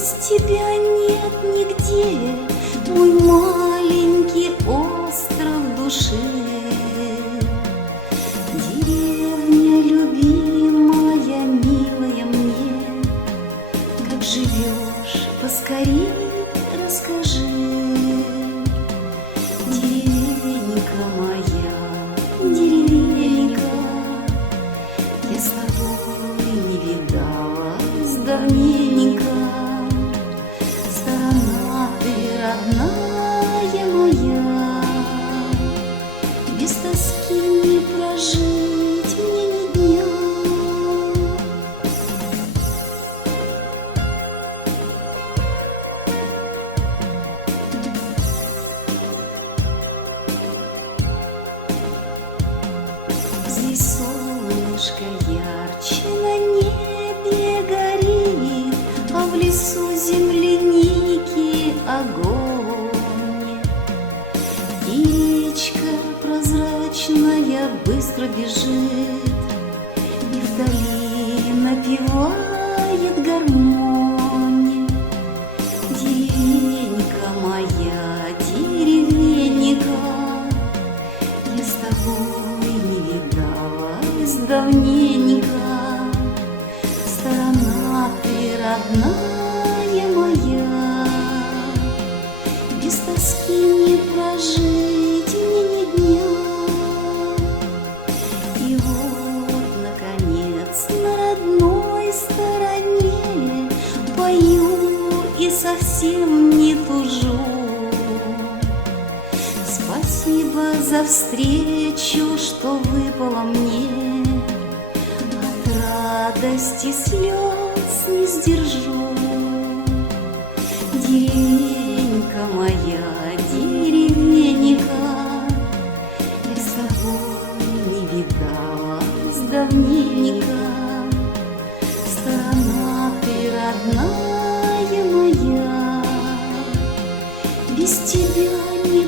без тебя нет нигде мой маленький остров души. Деревня любимая, милая мне, как живешь, поскорей расскажи. Деревенька моя, деревенька, я с тобой не видалась давненько. Сторона ты родная моя, без тоски не прожить мне ни дня. Здесь солнышко ярче на небе горит, а в лесу земляники огонь. И речка прозрачная быстро бежит, и вдали напевает гармонь. Деревенька моя, деревенька, я с тобой не видалась давненько. Сторона ты родная моя, без тоски не прожить мне ни дня. И вот, наконец, на родной стороне пою и совсем не тужу. Спасибо за встречу, что выпало мне, от радости слез не сдержу. Деревенька моя, деревенька, я с тобой не видалась давненько. Сторона ты родная моя, без тебя не